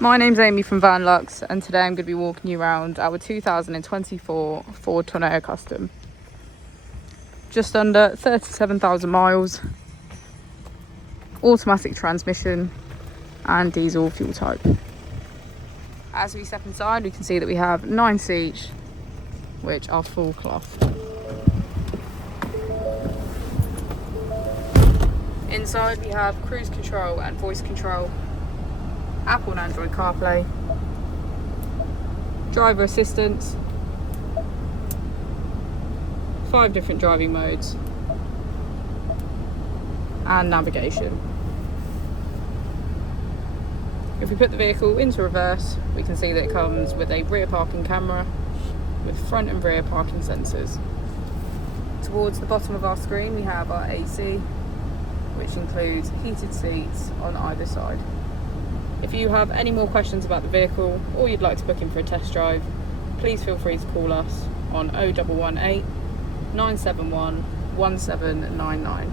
My name's Amy from Van Lux, and today I'm going to be walking you around our 2024 Ford Tourneo Custom. Just under 37,000 miles, automatic transmission and diesel fuel type. As we step inside, we can see that we have 9 seats, which are full cloth. Inside we have cruise control and voice control, Apple and Android CarPlay, driver assistance, 5 different driving modes, and navigation. If we put the vehicle into reverse, we can see that it comes with a rear parking camera with front and rear parking sensors. Towards the bottom of our screen we have our AC, which includes heated seats on either side. If you have any more questions about the vehicle or you'd like to book in for a test drive, please feel free to call us on 0118 971 1799.